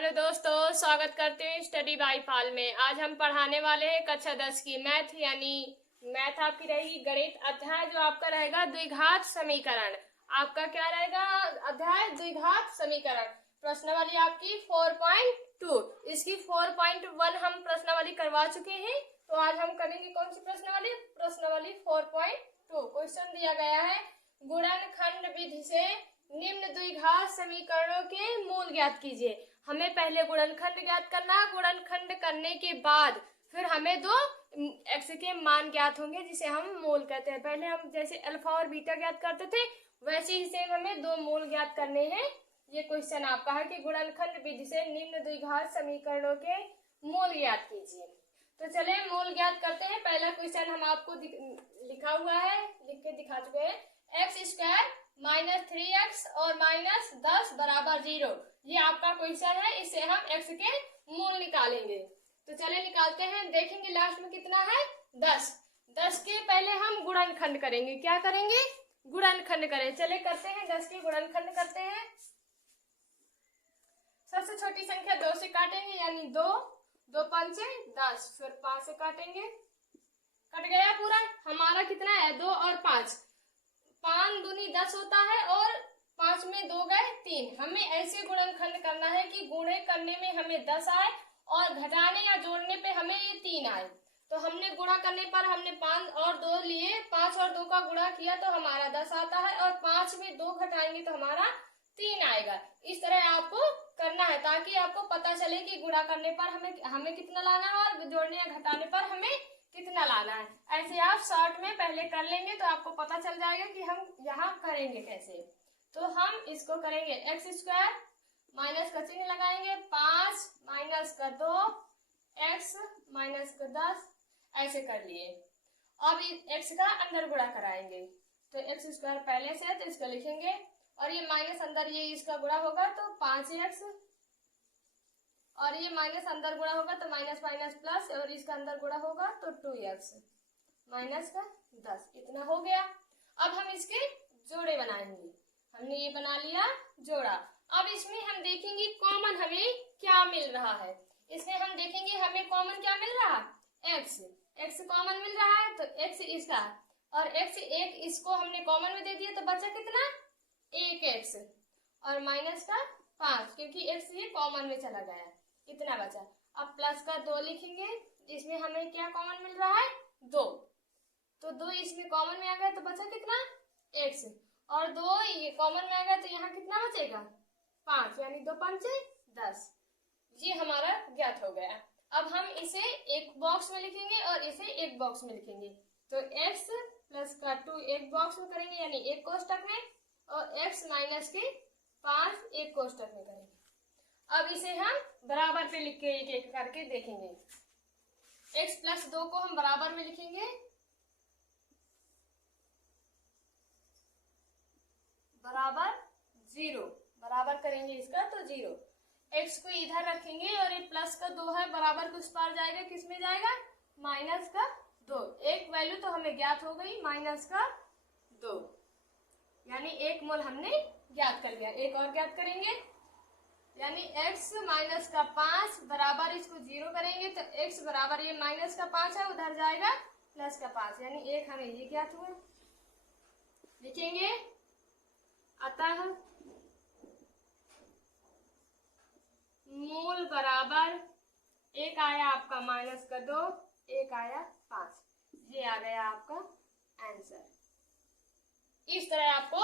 Hello दोस्तों, स्वागत करते हैं स्टडी बाय फाल में। आज हम पढ़ाने वाले हैं कक्षा 10 की मैथ, यानी मैथ आपकी रहेगी गणित अध्याय, जो आपका रहेगा द्विघात समीकरण। आपका क्या रहेगा? अध्याय द्विघात समीकरण। प्रश्नावली आपकी 4.2। इसकी 4.1 हम प्रश्नावली करवा चुके हैं, तो आज हम करेंगे कौन सी प्रश्नावली? प्रश्नावली 4.2। क्वेश्चन दिया गया है, गुणनखंड विधि से निम्न द्विघात समीकरणों के मूल ज्ञात कीजिए। हमें पहले गुणनखंड ज्ञात करना है। गुणनखंड करने के बाद फिर हमें दो एक्स के मान ज्ञात होंगे, जिसे हम मूल कहते हैं। पहले हम जैसे अल्फा और बीटा ज्ञात करते थे, वैसे ही से हमें दो मूल ज्ञात करने हैं। ये क्वेश्चन आपका है कि गुणनखंड विधि से निम्न द्विघात समीकरणों के मूल ज्ञात कीजिए। तो चले मूल ज्ञात करते हैं। पहला क्वेश्चन हम आपको लिखा हुआ है, लिख के दिखा चुके हैं। एक्स स्क्वायर माइनस 3x और माइनस 10 बराबर 0। ये आपका क्वेश्चन है, इससे हम x के मूल निकालेंगे। तो चले निकालते हैं। देखेंगे लास्ट में कितना है, 10। 10 के पहले हम गुणनखंड करेंगे। क्या करेंगे? गुणनखंड करें। चले करते हैं, 10 के गुणनखंड करते हैं। सबसे छोटी संख्या 2 से काटेंगे, यानी 2, 2 पंचे 10, फिर 5 से काटेंगे। कट गया पूरा। हमारा कितना है? 2 और 5। 5 दूनी 10 होता है और 5 में 2 गए 3। हमें ऐसे गुणनखंड करना है कि गुणे करने में हमें 10 आए और घटाने या जोड़ने पे हमें ये 3 आए। तो हमने गुणा करने पर हमने 5 और 2 लिए, 5 और 2 का गुणा किया तो हमारा 10 आता है, और 5 में 2 घटाएंगे तो हमारा 3 आएगा। इस तरह आपको करना है, ताकि आपको पता चले कि गुणा करने पर हमें कितना लाना है और जोड़ने या घटाने पर हमें कितना लाना है। ऐसे आप शॉर्ट में पहले कर लेंगे तो आपको पता चल जाएगा कि हम यहाँ करेंगे कैसे। तो हम इसको करेंगे, एक्स स्क्वायर माइनस का चिन्ह लगाएंगे, 5 माइनस का 2, एक्स माइनस का 10, ऐसे कर लिए। अब एक्स का अंदर गुणा कराएंगे, तो एक्स स्क्वायर पहले से है तो इसको लिखेंगे, और ये माइनस अंदर ये इसका गुणा होगा तो 5x, और ये माइनस अंदर गुणा होगा तो माइनस माइनस प्लस, और इसका अंदर गुणा होगा तो 2x माइनस का 10। इतना हो गया। अब हम इसके जोड़े बनाएंगे। हमने ये बना लिया जोड़ा। अब इसमें हम देखेंगे कॉमन हमें क्या मिल रहा है। इसमें हम देखेंगे हमें कॉमन क्या मिल रहा है, x कॉमन मिल रहा है, तो x इसका और x एक इसको हमने कॉमन में दे दिया, तो बचा कितना, 1x, और माइनस का 5, क्योंकि x ये कॉमन में चला गया, इतना बचा। अब प्लस का 2 लिखेंगे, इसमें हमें क्या कॉमन मिल रहा है, 2, तो 2 इसमें कॉमन में आ गया तो बचा कितना, x, और 2 ये कॉमन में आ गया तो यहाँ कितना बचेगा, 5, यानी 2 पंचे 10। ये हमारा ज्ञात हो गया। अब हम इसे एक बॉक्स में लिखेंगे और इसे एक बॉक्स में लिखेंगे, तो x प्लस का 2 एक बॉक्स में करेंगे, यानी एक कोष्टक में, और x माइनस के 5 एक कोष्टक में करेंगे। अब इसे हम बराबर पे लिख के एक एक करके देखेंगे। x प्लस 2 को हम बराबर में लिखेंगे, बराबर 0, बराबर करेंगे इसका तो 0। x को इधर रखेंगे और ये प्लस का 2 है, बराबर कुछ पार जाएगा, किस में जाएगा, माइनस का 2। एक वैल्यू तो हमें ज्ञात हो गई, माइनस का 2, यानी एक मोल हमने ज्ञात कर लिया। एक और ज्ञात करेंगे, यानी x माइनस का 5 बराबर, इसको 0 करेंगे तो x बराबर, ये माइनस का 5 है, उधर जाएगा प्लस का 5, यानी एक हमें ये ज्ञात हुआ। लिखेंगे, अतः मूल बराबर, एक आया आपका माइनस का 2, एक आया 5, ये आ गया आपका आंसर। इस तरह आपको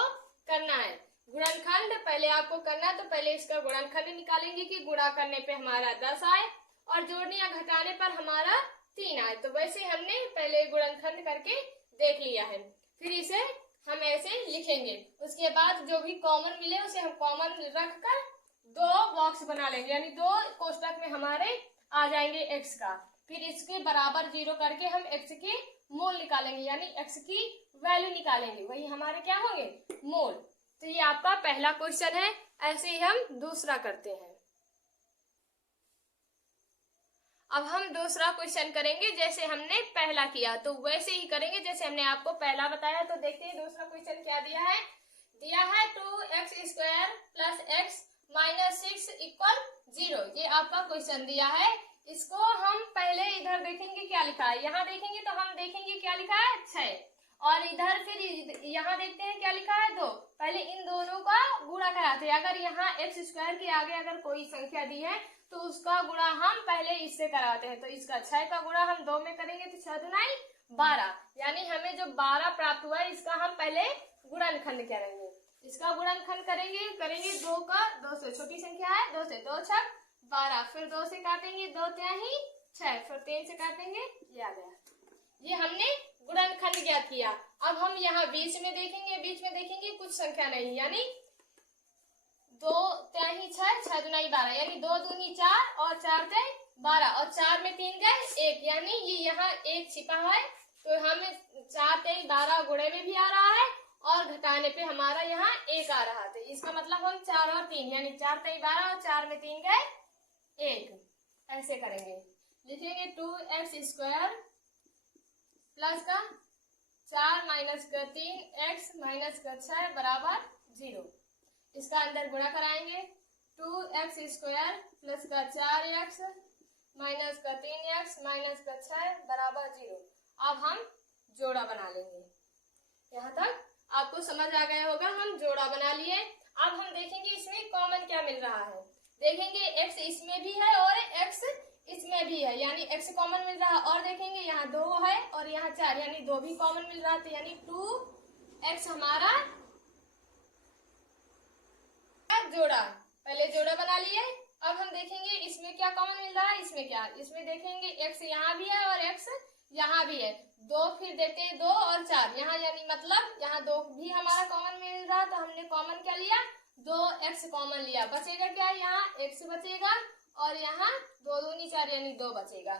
करना है गुणनखंड। पहले आपको करना है तो पहले इसका गुणनखंड निकालेंगे कि गुणा करने पे हमारा 10 आए और जोड़ने या घटाने पर हमारा 3 आए। तो वैसे हमने पहले गुणनखंड करके देख लिया है। फिर इसे हम ऐसे लिखेंगे। उसके बाद जो भी कॉमन मिले उसे हम कॉमन रखकर 2 बॉक्स बना लेंगे, यानी 2 कोष्टक में हमारे आ जाएंगे x का। फिर इसके बराबर 0 करके हम x के मूल निकालेंगे, यानी x की वैल्यू निकालेंगे, वही हमारे क्या होंगे, मूल। तो ये आपका पहला क्वेश्चन है। ऐसे ही हम दूसरा करते हैं। अब हम दूसरा क्वेश्चन करेंगे, जैसे हमने पहला किया तो वैसे ही करेंगे जैसे हमने आपको पहला बताया। तो देखते हैं दूसरा क्वेश्चन क्या दिया है। दिया है 2x² plus x minus 6 equal 0। ये आपका क्वेश्चन दिया है। इसको हम पहले इधर देखेंगे क्या लिखा है, यहाँ देखेंगे तो हम देखेंगे क्या लिखा है 6, और इधर फिर यहाँ देखते हैं क्या लिखा है 2। पहले इन दोनों का गुणा कराते हैं। अगर यहाँ x स्क्वायर के आगे अगर कोई संख्या दी है तो उसका गुणा हम पहले इससे कराते हैं। तो इसका 6 का गुणा हम 2 में करेंगे तो 6 दूनी 12, यानी हमें जो 12 प्राप्त हुआ है इसका हम पहले गुणनखंड करेंगे। इसका गुणनखंड करेंगे 2 का 2 से छोटी संख्या है, 2 से 2 छक 12, फिर 2 से काटेंगे 2 त्याही 6, फिर 3 से काटेंगे, ये आ गया। ये हमने गुणनखंड ज्ञात किया। अब हम यहाँ बीच में देखेंगे कुछ संख्या नहीं, यानी 2 त्याही 6, 6 दूनी 12, यानी 2 दूनी 4 और 4 त्याही 12, और 4 में 3 गए 1, यानी ये यहाँ 1 छिपा है। तो हमें 4 त्याही 12 गुणे में भी आ रहा है और घटाने पे हमारा यहाँ 1 आ रहा था। इसका मतलब हम 4 और 3, यानी 4 त्याही 12 और 4 में 3 गए 1, ऐसे करेंगे। लिखेंगे 2x स्क्वायर प्लस का 4 माइनस का 3x माइनस का 6 बराबर 0। इसका अंदर गुणा कराएंगे। 2x स्क्वायर प्लस का 4x माइनस का 3x माइनस का 6 बराबर 0। अब हम जोड़ा बना लेंगे। यहाँ तक आपको समझ आ गया होगा, हम जोड़ा बना लिए। अब हम देखेंगे इसमें कॉमन क्या मिल रहा है। देखेंगे x इसमें भी है और x इसमें भी है, यानी x कॉमन मिल रहा है। और देखेंगे यहाँ 2 है और यहाँ 4, यानी 2 भी कॉमन मिल रहा है, यानी 2x हमारा जोड़ा। पहले जोड़ा बना लिए। अब हम देखेंगे इसमें क्या कॉमन मिल रहा है, इसमें देखेंगे x यहाँ भी है और x यहाँ भी है। 2 फिर देखते हैं 2 और 4 यहाँ, यानी मतलब यहाँ 2 भी हमारा कॉमन मिल रहा, तो हमने कॉमन क्या लिया 2x कॉमन लिया। बचेगा क्या, यहाँ x बचेगा और यहाँ 2 दूनी 4 यानी 2 बचेगा।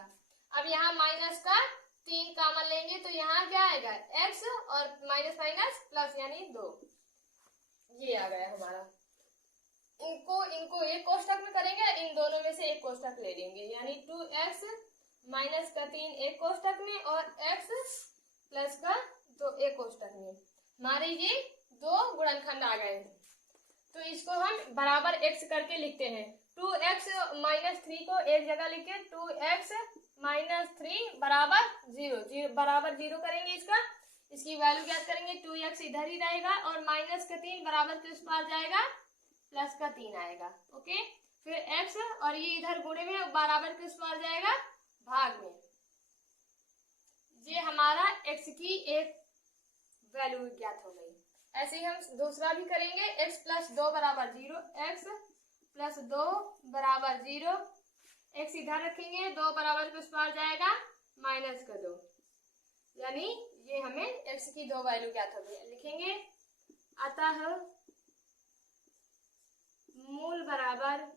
अब यहाँ माइनस का 3 कॉमन लेंगे तो यहाँ क्या आएगा x और माइनस माइनस प्लस यानी 2, ये आ गया हमारा। इनको एक कोष्टक में करेंगे, इन दोनों में से एक कोष्टक ले लेंगे, यानी 2x माइनस का 3 एक कोष्टक में और x प्लस का 2 एक कोष्टक में। हमारे ये 2 गुणनखंड आ गए। तो इसको हम बराबर x करके लिखते हैं। 2x माइनस 3 को एक जगह लिख के 2x माइनस 3 बराबर 0 बराबर 0 करेंगे। इसकी वैल्यू ज्ञात करेंगे। 2x इधर ही रहेगा और माइनस का 3 बराबर किस पार जाएगा, प्लस का 3 आएगा। ओके, फिर x और ये इधर गुणे में बराबर किस पार जाएगा, भाग में। ये हमारा x की एक वैल्यू ज्ञात हो गई। ऐसे ही हम दूसरा भी करेंगे। x प्लस 2 बराबर 0, x प्लस 2 बराबर 0, x इधर रखेंगे, 2 बराबर किस पार जाएगा, माइनस का 2, यानी ये हमें x की 2 वैल्यू ज्ञात हो गई। लिखेंगे अतः मूल बराबर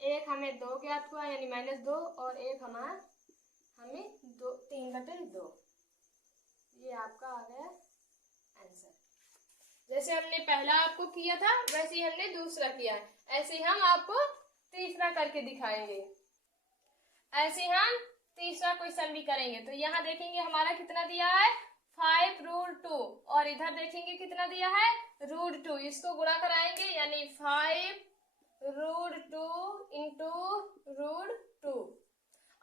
1 हमें 2 ज्ञात हुआ, यानी -2, और 1 हमें 3/2। ये आपका आ गया आंसर। जैसे हमने पहला आपको किया था वैसे ही हमने दूसरा किया है। ऐसे ही हम आपको तीसरा करके दिखाएंगे। ऐसे हम तीसरा क्वेश्चन भी करेंगे। तो यहाँ देखेंगे हमारा कितना दिया है 5√2, और इधर देखेंगे कितना दिया है √2। इसको गुणा कराएंगे, यानी 5√2 इंटू √2।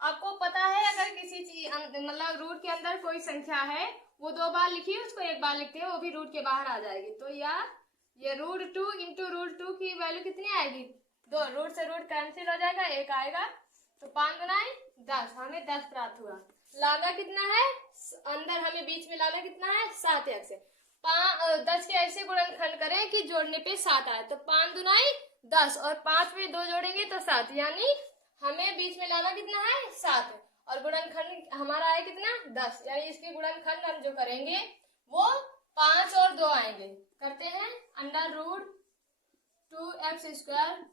आपको पता है अगर किसी चीज मतलब रूट के अंदर कोई संख्या है वो 2 बार लिखिए, उसको 1 बार लिखते हैं वो भी रूट के बाहर आ जाएगी। तो ये √2 इंटू √2 की वैल्यू कितनी आएगी, 2, रूट से रूट कैंसिल हो जाएगा, 1 आएगा। तो 5 गुनाएं 10, हमें 10 प्राप्त हुआ। लाना कितना है, अंदर हमें बीच में लाना कितना है 7x। 10 के ऐसे गुणनखंड करें कि जोड़ने पे 7 आए। तो 5 दुनाई 10 और 5 में 2 जोड़ेंगे तो 7, यानी हमें बीच में लाना कितना है 7, और गुणनखंड हमारा आए कितना 10, यानी इसके गुणनखंड हम जो करेंगे वो 5 और 2 आएंगे। करते हैं √2x²,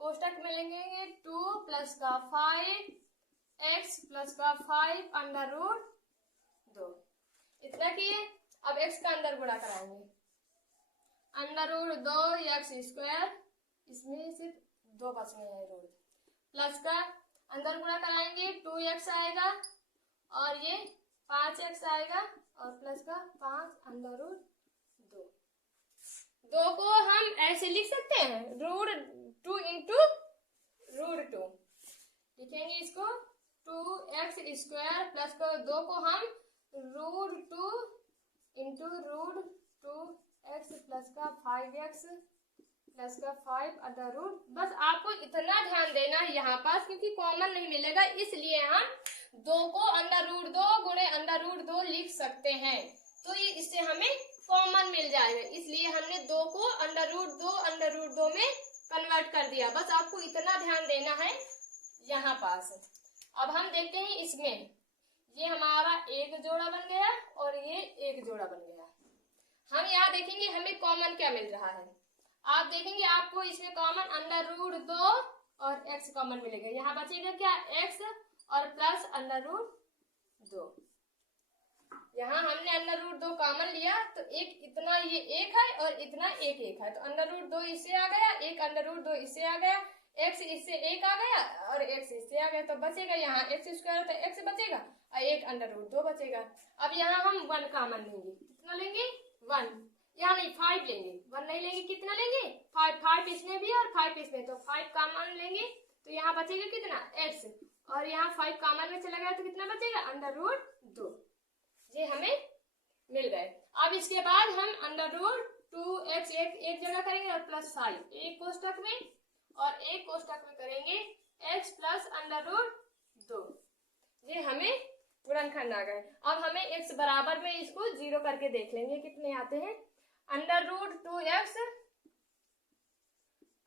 कोष्टक में लेंगे 2 प्लस का 5x प्लस का 5 √2। इतना किए। अब x का अंदर गुणा कराएंगे। √2x², इसमें सिर्फ 2 बचने हैं रूट, प्लस का अंदर गुणा कराएंगे 2x आएगा और ये 5x आएगा और प्लस का 5 √2। 2 को हम ऐसे लिख सकते हैं √2 इंटू स्क्वायर प्लस 2 को हम √2 इंटू √2x प्लस का 5x प्लस का 5 अंडर रूट। बस आपको इतना ध्यान देना है यहाँ पास, क्योंकि कॉमन नहीं मिलेगा, इसलिए हम 2 को अंडर रूट 2 गुणे अंडर रूट 2 लिख सकते हैं। तो ये इससे हमें कॉमन मिल जाएगा, इसलिए हमने 2 को अंडर रूट 2 में कन्वर्ट कर दिया। बस आपको इतना ध्यान देना है यहाँ पास। अब हम देखते हैं इसमें, ये हमारा एक जोड़ा बन गया और ये एक जोड़ा बन गया। हम यहाँ देखेंगे हमें कॉमन क्या मिल रहा है। आप देखेंगे आपको इसमें कॉमन अंडर रूट 2 और x कॉमन मिलेगा। यहाँ बचेगा क्या, x और प्लस अंडर रूट 2। यहाँ हमने अंडर रूट 2 कॉमन लिया तो एक इतना ये एक है और इतना एक है, तो अंडर रूट 2 इससे आ गया, एक अंडर रूट 2 इससे आ गया, x इससे एक आ गया और x इससे आ गया, तो बचेगा यहाँ x स्क्वायर, तो x बचेगा और एक अंडर रूट 2 बचेगा। अब यहाँ हम 1 कॉमन लेंगे, कितना लेंगे 1, यहाँ नहीं 5 लेंगे, 1 नहीं लेंगे, कितना लेंगे 5 इसमें भी और 5 इसमें, तो 5 कॉमन लेंगे तो यहाँ बचेगा कितना x, और यहाँ 5 कॉमन में चला गया तो कितना बचेगा अंडर रूट 2। ये हमें मिल गए। अब इसके बाद हम अंडर रूट 2x एक जगह करेंगे और प्लस 5 एक कोष्टक में और एक कोष्टक में करेंगे x प्लस अंडर रूट 2। ये हमें गुणनखंड आ गए। अब हमें x बराबर में इसको 0 करके देख लेंगे कितने आते हैं। अंडर रूट 2x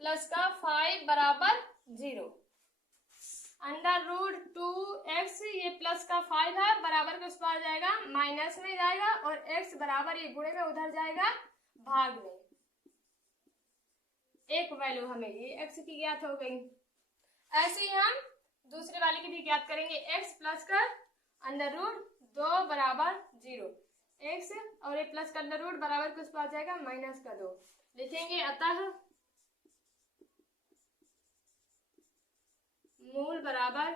प्लस का 5 बराबर 0, अंडर रूट 2x ये प्लस का 5 है, बराबर के उस पर आ जाएगा माइनस में जाएगा और x बराबर ये गुणे में उधर जाएगा भाग में। एक वैल्यू हमें ये x की ज्ञात हो गई। ऐसे ही हम दूसरे वाले की भी ज्ञात करेंगे, x प्लस का अंडर रूट 2 बराबर 0, x और ये प्लस का अंडर रूट बराबर के उस पर आ जाएगा माइनस का 2। लिखेंगे अतः मूल बराबर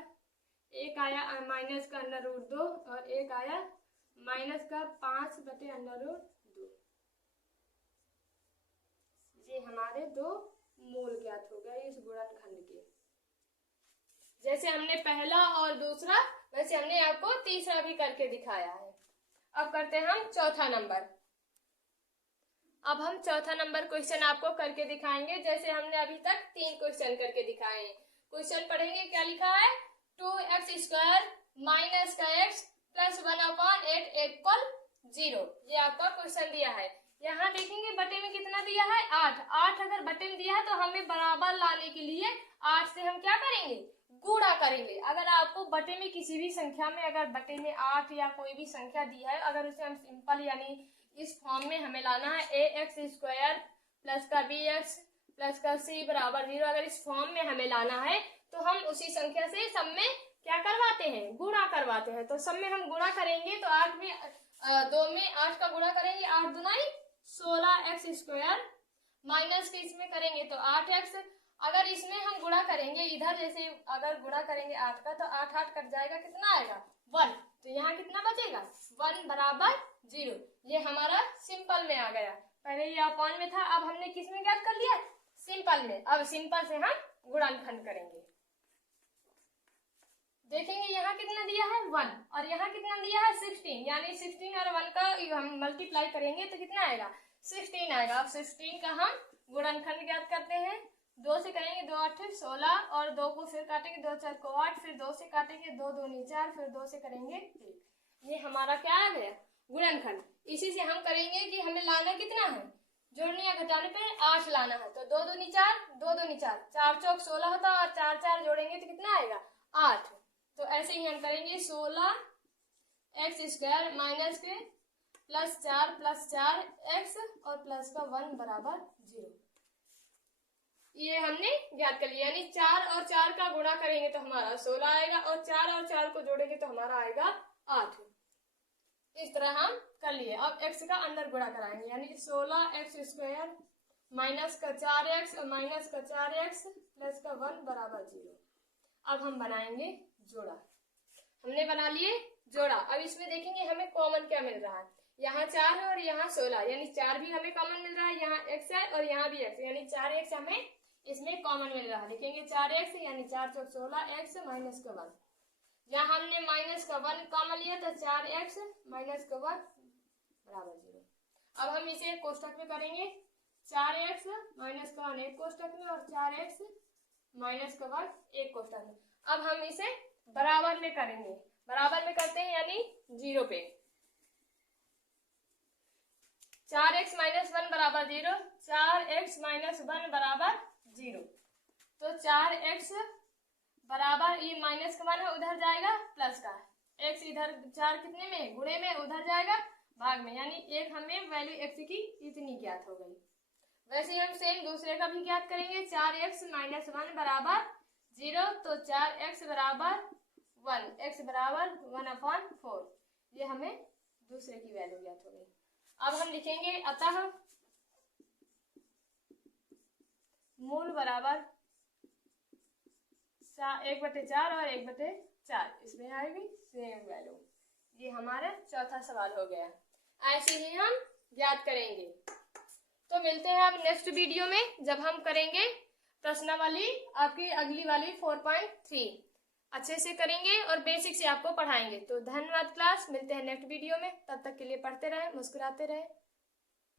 एक आया माइनस का अंडर रूट 2 और एक आया माइनस का 5 बटे अंडर रूट 2। ये हमारे दो मूल ज्ञात हो गए इस गुणनखंड के। जैसे हमने पहला और दूसरा, वैसे हमने आपको तीसरा भी करके दिखाया है। अब करते हैं हम चौथा नंबर। अब हम चौथा नंबर क्वेश्चन आपको करके दिखाएंगे। जैसे हमने अभी तक 3 क्वेश्चन करके दिखाए हैं। क्वेश्चन पढ़ेंगे, क्या लिखा है 2x स्क्वायर माइनस का x प्लस 1/8 इक्वल 0। ये आपका क्वेश्चन दिया है। यहाँ देखेंगे बटे में कितना दिया है 8 अगर बटे में दिया है तो हमें बराबर लाने के लिए 8 से हम क्या करेंगे गुणा करेंगे। अगर आपको बटे में किसी भी संख्या में अगर बटे में 8 या कोई भी संख्या दी है, अगर उसे हम सिंपल यानी इस फॉर्म में हमें लाना है ax स्क्वायर प्लस का bx प्लस का c बराबर 0, अगर इस फॉर्म में हमें लाना है तो हम उसी संख्या से सब में क्या करवाते हैं गुणा करवाते हैं। तो सब में हम गुणा करेंगे तो 8 में 2 में 8 का गुणा करेंगे, 8 दूनी 16x स्क्वायर माइनस के इसमें करेंगे तो 8x। अगर इसमें हम गुणा करेंगे इधर, जैसे अगर गुणा करेंगे 8 का तो 8 कट जाएगा, कितना आएगा 1, तो यहाँ कितना बचेगा 1 बराबर 0। ये हमारा सिंपल में आ गया। पहले ये अपॉन में था, अब हमने किस में ज्ञात कर लिया सिंपल में। अब सिंपल से हम गुणनखंड करेंगे। देखेंगे यहाँ कितना दिया है 1 और यहाँ कितना दिया है 16, यानी 16 और 1 का हम मल्टीप्लाई करेंगे तो कितना आएगा 16 आएगा। अब 16 का हम गुणनखंड ज्ञात करते हैं। 2 से करेंगे 2 8 16 और 2 को फिर काटेंगे 2 4 को 8, फिर 2 से काटेंगे 2 2 4, फिर 2 से करेंगे 1। ये हमारा क्या आ गया गुणनखंड। इसी से हम करेंगे कि हमें लाना कितना है जोड़ने या घटाने पे 8 लाना है, तो 2 2 4 2 2 4 4 चौक 16 होता है और 4 4 जोड़ेंगे तो कितना आएगा 8। तो ऐसे ही हम करेंगे 16x स्क्वायर माइनस के प्लस 4x और प्लस का 1 बराबर 0। ये हमने ज्ञात कर लिया, यानी 4 और 4 का गुणा करेंगे तो हमारा 16 आएगा और 4 और 4 को जोड़ेंगे तो हमारा आएगा 8। इस तरह हम कर लिए। अब x का अंदर गुणा कराएंगे, यानी 16x स्क्वायर माइनस का 4x और माइनस का 4x प्लस का 1 बराबर 0। अब हम बनाएंगे जोड़ा। हमने बना लिए जोड़ा। अब इसमें देखेंगे हमें कॉमन क्या मिल रहा है। यहाँ 4 है और यहाँ 16, यानी 4 भी हमें कॉमन मिल रहा है, यहाँ x है और यहाँ भी x, यानी 4x हमें इसमें कॉमन मिल रहा है। लिखेंगे 4x यानी 4 चौक 16x माइनस का 1। यहाँ हमने माइनस का 1 कॉमन लिया तो 4x माइनस का 1 बराबर 0। अब हम इसे कोष्टक में करेंगे, 4x माइनस का 1 एक कोष्टक में और 4x माइनस का 1 एक कोष्टक में। अब हम इसे बराबर में करेंगे, बराबर में करते हैं यानी 0 पे। 4x माइनस 1 बराबर 0, 4x माइनस 1 बराबर 0। तो 4x बराबर ये माइनस का 1 है उधर जाएगा प्लस का, x इधर 4 कितने में गुणे में उधर जाएगा भाग में, यानी एक हमें वैल्यू x की इतनी ज्ञात हो गई। वैसे ही हम सेम दूसरे का भी ज्ञात करेंगे, 4x माइनस 1 बराबर 0, तो 4x बराबर 1, x बराबर 1/4, ये हमें दूसरे की वैल्यू ज्ञात हो गई। अब हम लिखेंगे अतः मूल बराबर 1/4 और 1/4, इसमें आएगी सेम वैल्यू। ये हमारा चौथा सवाल हो गया। ऐसे ही हम ज्ञात करेंगे। तो मिलते हैं अब नेक्स्ट वीडियो में, जब हम करेंगे प्रश्नावली आपकी अगली वाली 4.3 अच्छे से करेंगे और बेसिक से आपको पढ़ाएंगे। तो धन्यवाद क्लास, मिलते हैं नेक्स्ट वीडियो में, तब तक के लिए पढ़ते रहें, मुस्कुराते रहें।